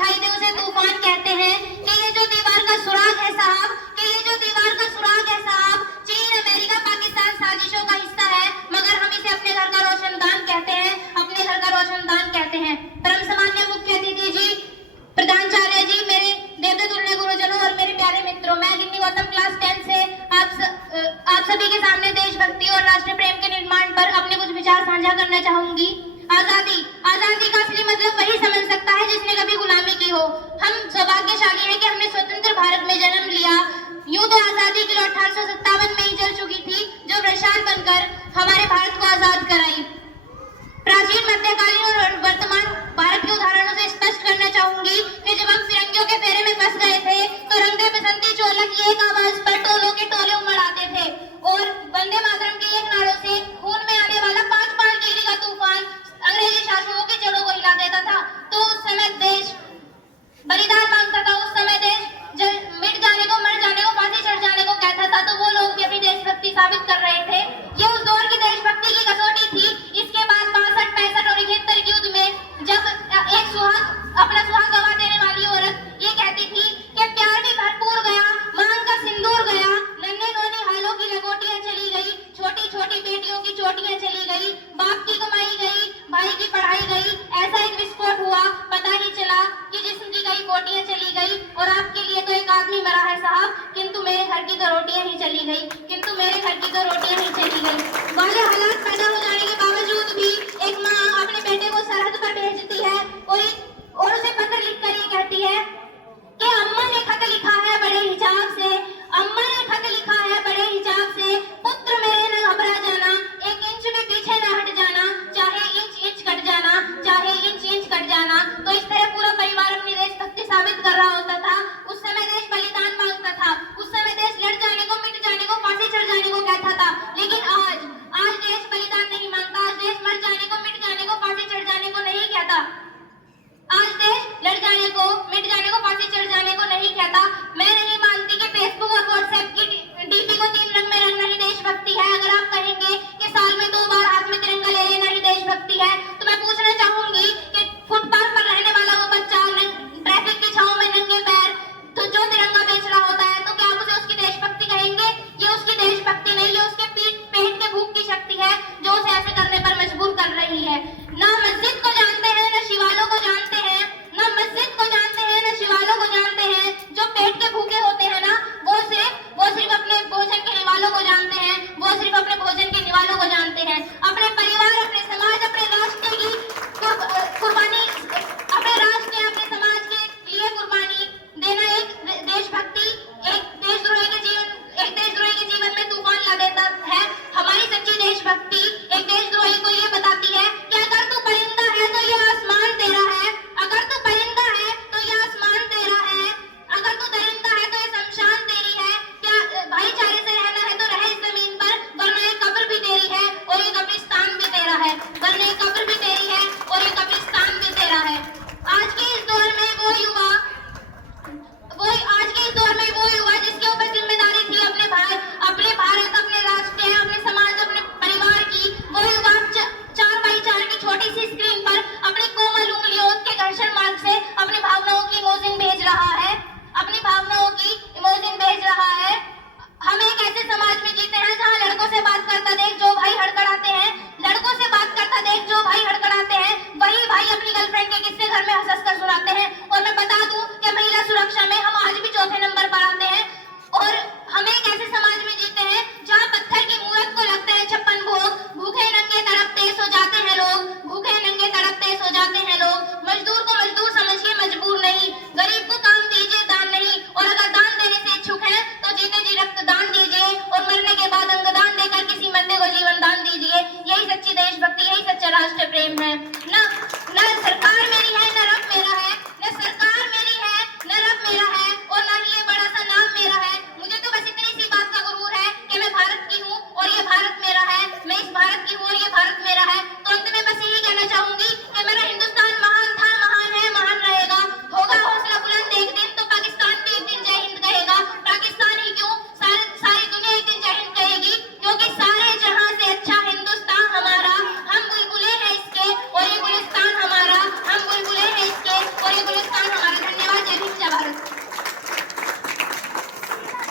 दिखाई दे उसे तूफान कहते हैं। कि ये जो दीवार का सुराग है साहब, कि ये जो दीवार का सुराग है साहब, चीन अमेरिका पाकिस्तान साजिशों का हिस्सा है, मगर हम इसे अपने घर का रोशनदान कहते हैं, अपने घर का रोशनदान कहते हैं। परम सम्मान्य मुख्य अतिथि जी, प्रधानाचार्य जी, मेरे देवतुल्य गुरुजनों और मेरे प्यारे मित्रों, मैं गिन्नी गौतम क्लास 10 से आप सभी के सामने देशभक्ति और राष्ट्र प्रेम के निर्माण पर अपने कुछ विचार साझा करना चाहूंगी। आजादी का असली मतलब वही समझ सकता है जिसने कभी गुलामी की हो। हम सौभाग्यशाली हैं कि हमने स्वतंत्र भारत में जन्म लिया। यूं तो आजादी के लिए 1857 में ही जल चुकी थी, जो वृषाण बनकर हमारे भारत को आजाद कराई। प्राचीन, मध्यकालीन और वर्तमान भारत के उदाहरणों से स्पष्ट करना चाहूंगी कि जब हम फिरंगियों के फेरे में फंस गए थे तो रंगे बसंती चोला की एक आवाज पर टोलों के टोले उमड़ आते थे और वंदे मातरम के एक नारों से खून में आने वाला 5-5 डिग्री का तूफान अंग्रेजी शासकों की जड़ों को हिला देता था। तो उस समय देश बलिदान मांगता था, उस समय देश मिट जाने को, मर जाने को, फांसी चढ़ जाने को कहता था। तो वो लोग भी अपनी देशभक्ति साबित कर रहे थे। ये उस दौर की देशभक्ति की कसौटी थी। इसके बाद 62, 65 और 71 युद्ध में जब एक अपना सुहाग गवा देने वाली औरत ये कहती थी कि प्यार भी भरपूर गया, मांग का सिंदूर गया, नन्हे नोनी हालों की लंगोटियां चली गई, छोटी छोटी बेटियों की चोटियां चली गई, बाप की कमाई गई, भाई की पढ़ाई गई, ऐसा एक विस्फोट हुआ, पता ही चला कि जिस्म की कई कोटियां चली गई और आपके लिए तो एक आदमी मरा है साहब, किंतु मेरे घर की तो रोटियां ही चली गई, किंतु मेरे घर की तो रोटियां ही